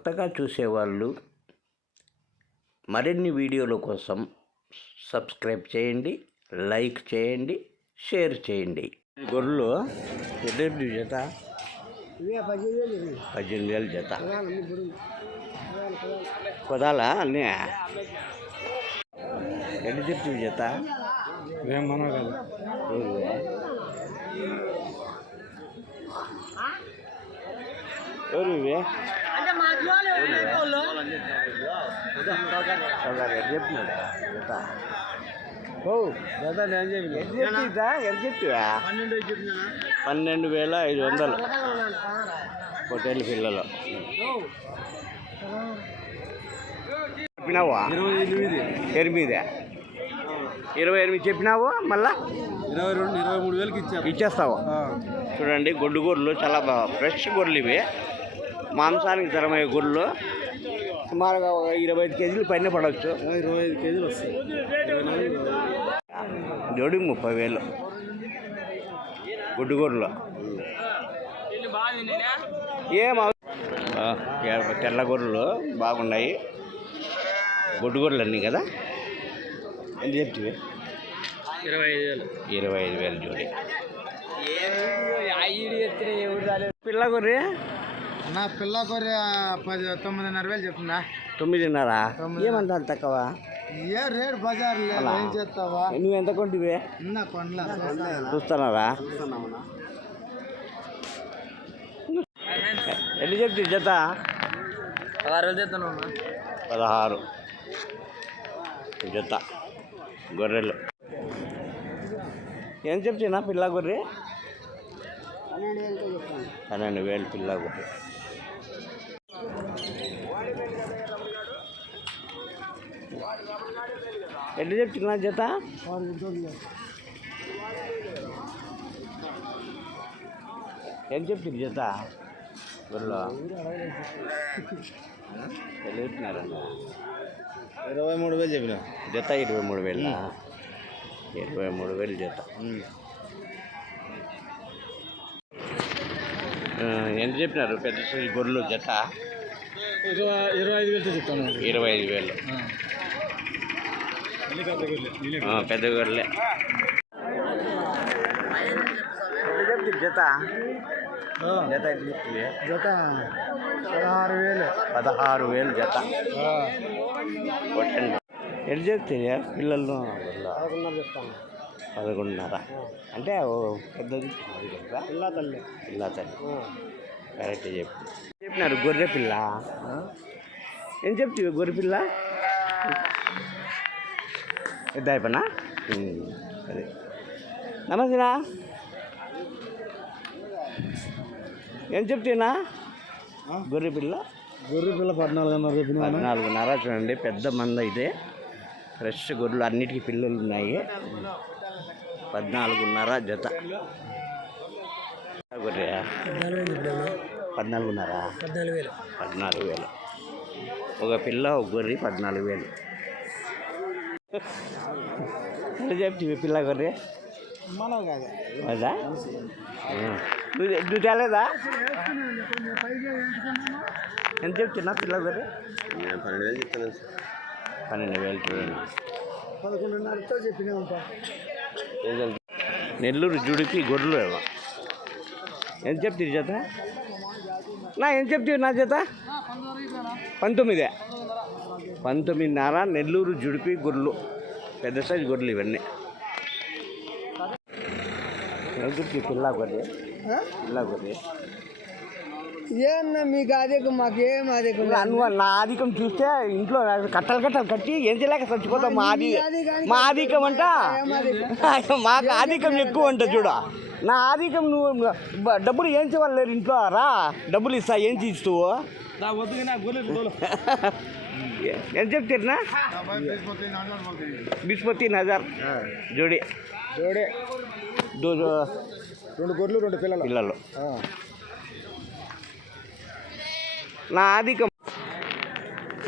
కొత్తగా చూసేవాళ్ళు మరిన్ని వీడియోల కోసం సబ్స్క్రైబ్ చేయండి లైక్ చేయండి షేర్ చేయండి. గొర్రెలు ఎన్ని జత? పద్దెనిమిది వేలు జత. కుదాలా అన్నీ? ఎన్ని చెప్తుంది జత? ఎవరు ఇవి? జత ఓ నేను ఎంత పన్నెండు వేల ఐదు వందలు పొట్టేళ్ళ పిల్లలు చెప్పినావా ఇరవై ఎనిమిది ఎనిమిది ఇరవై ఎనిమిది చెప్పినావు మళ్ళా ఇరవై రెండు ఇరవై మూడు వేలకి ఇచ్చాము ఇచ్చేస్తావు. చూడండి గొడ్డు గొర్రెలు చాలా బాగా ఫ్రెష్ గొర్రెలు ఇవి. మాంసానికి తరమయ్యే గొర్రెలు సుమారుగా ఒక ఇరవై ఐదు కేజీలు పైన పడవచ్చు. ఇరవై ఐదు కేజీలు వస్తాయి. జోడి ముప్పై వేలు. గుడ్డు గొర్రెలు ఏం తెల్ల గొర్రెలు బాగున్నాయి. గుడ్డు గొర్రెలు అన్నీ కదా? ఎంత చెప్తివి? ఇరవై ఐదు వేలు. ఇరవై ఐదు వేలు జోడి. పిల్ల గొర్రె? నా పిల్ల కొర్రె పది తొమ్మిదిన్నర వేలు చెప్తున్నా తొమ్మిదిన్నర? అంత తక్కువ? ఏ రేట్ బజార్ లేదు ఏం చేస్తావా? నువ్వు ఎంత కొంటివి? నిన్న కొండలా చూస్తున్నారా ఎన్ని చెప్తుంది జత? పదహారు వేలు చేస్తాను పదహారు. జత. గొర్రెలు. ఏం చెప్తున్నా పిల్ల గొర్రె? పన్నెండు వేలు పిల్ల గొర్రె. ఎన్ని చెప్తున్నా జత? ఏం చెప్తుంది జత? గొర్రెలు ఎన్ని చెప్తున్నారన్న ఇరవై మూడు వేలు చెప్పిన. జత ఇరవై మూడు వేల? ఇరవై మూడు వేలు జత. ఎంత చెప్పినారు? పెద్ద గొర్రెలు జత? ఇరవై ఇరవై ఐదు వేలతో చెప్తాను. ఇరవై ఐదు వేలు. పెద్ద గొర్రెలే జత జత జత పదహారు వేలు పదహారు వేలు జత. కొట్టండి. ఎంత చెప్తుంది పిల్లలు? పదకొండున్నర. చెప్తాను పదకొండున్నర అంటే పెద్దది. పిల్ల తల్లి. పిల్ల తల్లి. కరెక్ట్ చెప్పి. చెప్పినారు గొర్రె పిల్ల ఏం చెప్తివి గొర్రె పిల్ల పెద్ద అయిపోయినా సరే నమస్తేనా ఏం చెప్తున్నా? గొర్రె పిల్ల గొర్రె పిల్ల పద్నాలుగున్నర చెప్పిన పద్నాలుగున్నర చూడండి పెద్ద మంద అయితే ఫ్రెష్ గొర్రెలు అన్నిటికీ పిల్లలు ఉన్నాయి పద్నాలుగున్నర జత. గొర్రె? పద్నాలుగున్నర? పద్నాలుగు వేలు. పద్నాలుగు వేలు. ఒక పిల్ల ఒక గొర్రె పద్నాలుగు వేలు. ఎంత చెప్తివి పిల్ల గొర్రె మనం కాదు అదా నువ్వు నువ్వు తేలేదా ఎంత చెప్తున్నా పిల్ల గొర్రె పన్నెండు వేలు చెప్తాను పన్నెండు వేలు చూడండి పదకొండున్నరతో చెప్పినామంట నెల్లూరు జుడికి గొర్రెలు ఇవ్వ. ఎంత చెప్తుంది జత నా ఎంత చెప్తుంది నా జత? పంతొమ్మిదే. పంతొమ్మిదిన్నర నెల్లూరు జుడిపి గొర్రెలు పెద్ద సైజు గొర్రెలు ఇవన్నీ. పిల్ల గొర్రె పిల్ల గొర్రె ఏమన్నా మీకు అధికం మాకేం అధికం ఇంకా అను నా ఆధికం చూస్తే ఇంట్లో కట్టలు కట్టలు కట్టి ఏం చేయలేక చచ్చిపోతాం. మా ఆది మా ఆధికం అంట. మాకు ఆధికం ఎక్కువ అంట చూడ. నా ఆధికం నువ్వు డబ్బులు ఏం చేయలేరు ఇంట్లో? రా డబ్బులు ఇస్తా ఏం తీస్తావు ఎంత చెప్తారునా బిస్పతి నజర్ జోడి. జోడే. రెండు గొర్రెలు రెండు పిల్లలు. పిల్లలు. నా ఆధికం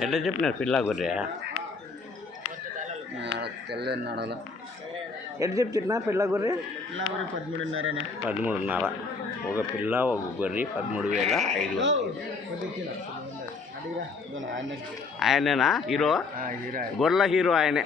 ఎట్లా చెప్పినారు పిల్ల గొర్రె తెల్లని నడల ఎట్లా చెప్తున్నా పిల్ల గొర్రె పదమూడున్నరనా. పదమూడున్నర. ఒక పిల్ల ఒక గొర్రె పదమూడు వేల ఐదు ఆయనేనా. హీరో? హీరో గొర్రెల హీరో ఆయనే.